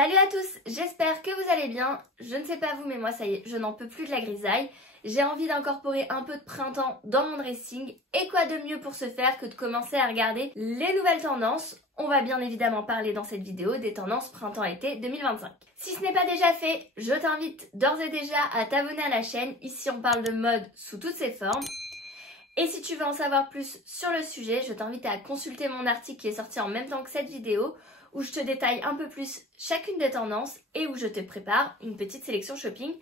Salut à tous, j'espère que vous allez bien. Je ne sais pas vous, mais moi ça y est, je n'en peux plus de la grisaille. J'ai envie d'incorporer un peu de printemps dans mon dressing. Et quoi de mieux pour ce faire que de commencer à regarder les nouvelles tendances. On va bien évidemment parler dans cette vidéo des tendances printemps-été 2025. Si ce n'est pas déjà fait, je t'invite d'ores et déjà à t'abonner à la chaîne. Ici on parle de mode sous toutes ses formes. Et si tu veux en savoir plus sur le sujet, je t'invite à consulter mon article qui est sorti en même temps que cette vidéo, où je te détaille un peu plus chacune des tendances et où je te prépare une petite sélection shopping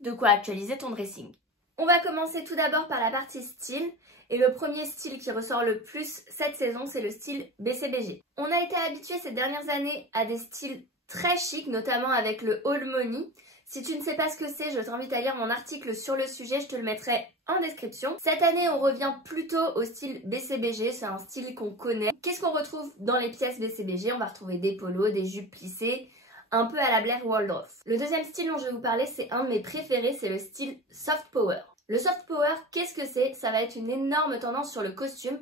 de quoi actualiser ton dressing. On va commencer tout d'abord par la partie style. Et le premier style qui ressort le plus cette saison, c'est le style BCBG. On a été habitué ces dernières années à des styles très chics, notamment avec le All Money. Si tu ne sais pas ce que c'est, je t'invite à lire mon article sur le sujet, je te le mettrai en description. Cette année, on revient plutôt au style BCBG, c'est un style qu'on connaît. Qu'est-ce qu'on retrouve dans les pièces BCBG? On va retrouver des polos, des jupes plissées, un peu à la Blair Waldorf. Le deuxième style dont je vais vous parler, c'est un de mes préférés, c'est le style Soft Power. Le Soft Power, qu'est-ce que c'est? Ça va être une énorme tendance sur le costume,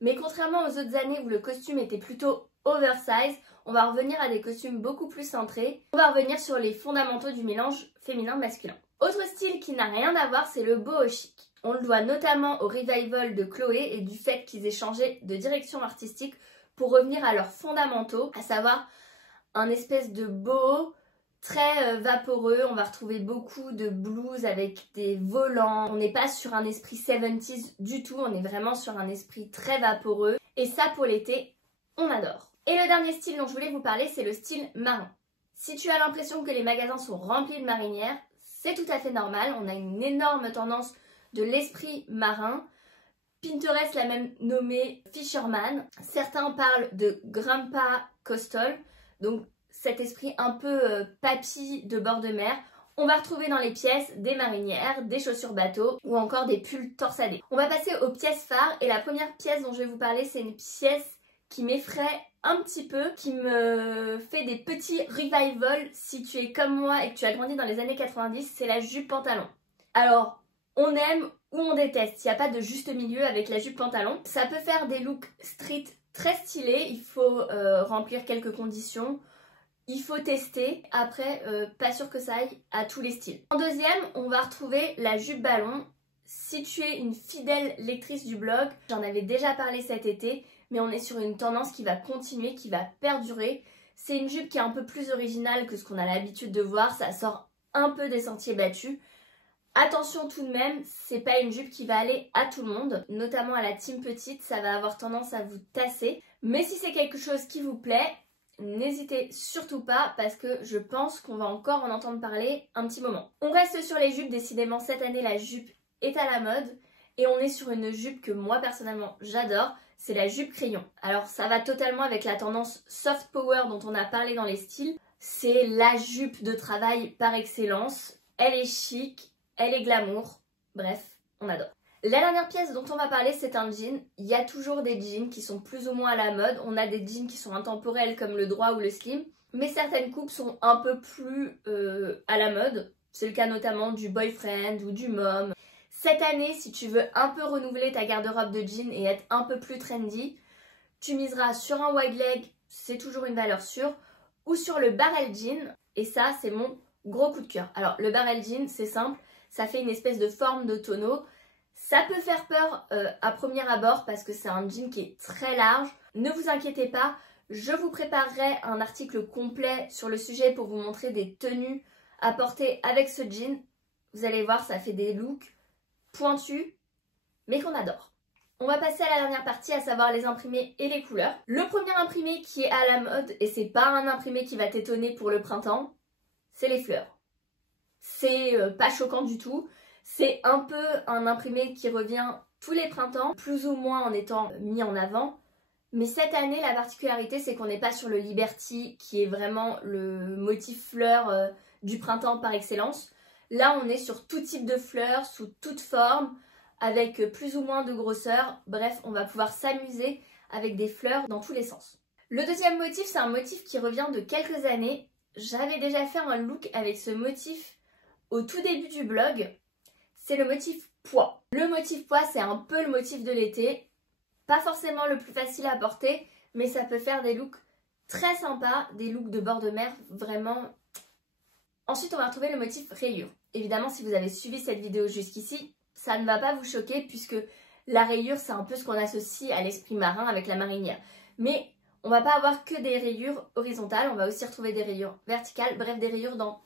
mais contrairement aux autres années où le costume était plutôt oversize, on va revenir à des costumes beaucoup plus cintrés. On va revenir sur les fondamentaux du mélange féminin-masculin. Autre style qui n'a rien à voir, c'est le boho chic. On le doit notamment au revival de Chloé et du fait qu'ils aient changé de direction artistique pour revenir à leurs fondamentaux, à savoir un espèce de boho très vaporeux. On va retrouver beaucoup de blues avec des volants. On n'est pas sur un esprit 70s du tout, on est vraiment sur un esprit très vaporeux. Et ça, pour l'été, on adore. Et le dernier style dont je voulais vous parler, c'est le style marin. Si tu as l'impression que les magasins sont remplis de marinières, c'est tout à fait normal. On a une énorme tendance de l'esprit marin. Pinterest l'a même nommé Fisherman. Certains parlent de Grandpa Coastal, donc cet esprit un peu papy de bord de mer. On va retrouver dans les pièces des marinières, des chaussures bateau ou encore des pulls torsadés. On va passer aux pièces phares et la première pièce dont je vais vous parler, c'est une pièce qui m'effraie un petit peu, qui me fait des petits revivals. Si tu es comme moi et que tu as grandi dans les années 90, c'est la jupe pantalon. Alors, on aime ou on déteste, il n'y a pas de juste milieu avec la jupe pantalon. Ça peut faire des looks street très stylés, il faut remplir quelques conditions. Il faut tester, après pas sûr que ça aille à tous les styles. En deuxième, on va retrouver la jupe ballon. Si tu es une fidèle lectrice du blog, j'en avais déjà parlé cet été, mais on est sur une tendance qui va continuer, qui va perdurer. C'est une jupe qui est un peu plus originale que ce qu'on a l'habitude de voir, ça sort un peu des sentiers battus. Attention tout de même, c'est pas une jupe qui va aller à tout le monde, notamment à la team petite, ça va avoir tendance à vous tasser. Mais si c'est quelque chose qui vous plaît, n'hésitez surtout pas parce que je pense qu'on va encore en entendre parler un petit moment. On reste sur les jupes, décidément cette année la jupe est à la mode et on est sur une jupe que moi personnellement j'adore, c'est la jupe crayon. Alors ça va totalement avec la tendance soft power dont on a parlé dans les styles. C'est la jupe de travail par excellence, elle est chic, elle est glamour, bref, on adore. La dernière pièce dont on va parler, c'est un jean. Il y a toujours des jeans qui sont plus ou moins à la mode. On a des jeans qui sont intemporels comme le droit ou le slim. Mais certaines coupes sont un peu plus à la mode. C'est le cas notamment du boyfriend ou du mom. Cette année, si tu veux un peu renouveler ta garde-robe de jeans et être un peu plus trendy, tu miseras sur un wide leg, c'est toujours une valeur sûre, ou sur le barrel jean. Et ça, c'est mon gros coup de cœur. Alors, le barrel jean, c'est simple. Ça fait une espèce de forme de tonneau. Ça peut faire peur à premier abord parce que c'est un jean qui est très large. Ne vous inquiétez pas, je vous préparerai un article complet sur le sujet pour vous montrer des tenues à porter avec ce jean. Vous allez voir, ça fait des looks pointus, mais qu'on adore. On va passer à la dernière partie, à savoir les imprimés et les couleurs. Le premier imprimé qui est à la mode, et c'est pas un imprimé qui va t'étonner pour le printemps, c'est les fleurs. C'est pas choquant du tout. C'est un peu un imprimé qui revient tous les printemps, plus ou moins en étant mis en avant. Mais cette année, la particularité, c'est qu'on n'est pas sur le Liberty, qui est vraiment le motif fleur du printemps par excellence. Là, on est sur tout type de fleurs, sous toute forme, avec plus ou moins de grosseur. Bref, on va pouvoir s'amuser avec des fleurs dans tous les sens. Le deuxième motif, c'est un motif qui revient de quelques années. J'avais déjà fait un look avec ce motif au tout début du blog. C'est le motif pois. Le motif pois, c'est un peu le motif de l'été. Pas forcément le plus facile à porter, mais ça peut faire des looks Très sympa, des looks de bord de mer, vraiment. Ensuite, on va retrouver le motif rayure. Évidemment, si vous avez suivi cette vidéo jusqu'ici, ça ne va pas vous choquer puisque la rayure, c'est un peu ce qu'on associe à l'esprit marin avec la marinière. Mais on va pas avoir que des rayures horizontales, on va aussi retrouver des rayures verticales, bref, des rayures dans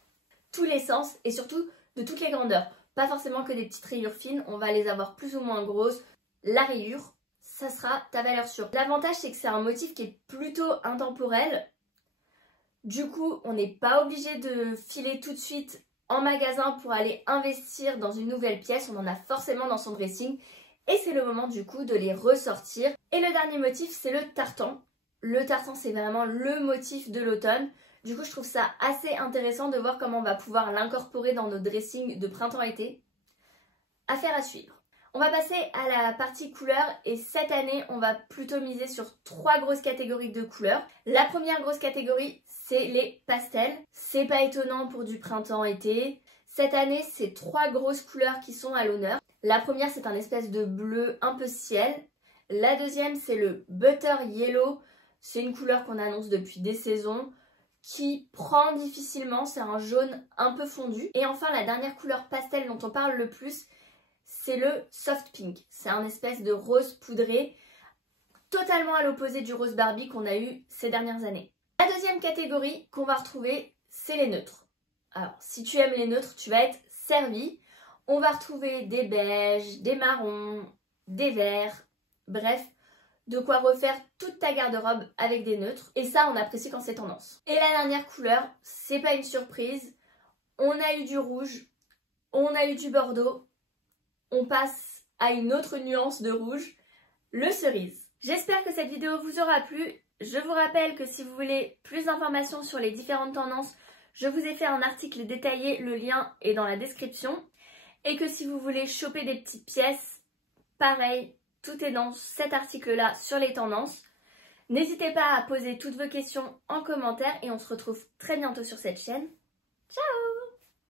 tous les sens et surtout de toutes les grandeurs. Pas forcément que des petites rayures fines, on va les avoir plus ou moins grosses. La rayure, ça sera ta valeur sûre. L'avantage, c'est que c'est un motif qui est plutôt intemporel. Du coup, on n'est pas obligé de filer tout de suite en magasin pour aller investir dans une nouvelle pièce. On en a forcément dans son dressing. Et c'est le moment du coup de les ressortir. Et le dernier motif, c'est le tartan. Le tartan, c'est vraiment le motif de l'automne. Du coup, je trouve ça assez intéressant de voir comment on va pouvoir l'incorporer dans nos dressings de printemps-été. Affaire à suivre. On va passer à la partie couleurs et cette année, on va plutôt miser sur 3 grosses catégories de couleurs. La première grosse catégorie, c'est les pastels. C'est pas étonnant pour du printemps-été. Cette année, c'est 3 grosses couleurs qui sont à l'honneur. La première, c'est un espèce de bleu un peu ciel. La deuxième, c'est le Butter Yellow. C'est une couleur qu'on annonce depuis des saisons, qui prend difficilement, c'est un jaune un peu fondu. Et enfin, la dernière couleur pastel dont on parle le plus, c'est le Soft Pink. C'est un espèce de rose poudré, totalement à l'opposé du rose Barbie qu'on a eu ces dernières années. La deuxième catégorie qu'on va retrouver, c'est les neutres. Alors, si tu aimes les neutres, tu vas être servi. On va retrouver des beiges, des marrons, des verts, bref, de quoi refaire toute ta garde-robe avec des neutres. Et ça, on apprécie quand c'est tendance. Et la dernière couleur, c'est pas une surprise. On a eu du rouge, on a eu du bordeaux. On passe à une autre nuance de rouge, le cerise. J'espère que cette vidéo vous aura plu. Je vous rappelle que si vous voulez plus d'informations sur les différentes tendances, je vous ai fait un article détaillé, le lien est dans la description. Et que si vous voulez choper des petites pièces, pareil, tout est dans cet article-là sur les tendances. N'hésitez pas à poser toutes vos questions en commentaire et on se retrouve très bientôt sur cette chaîne. Ciao!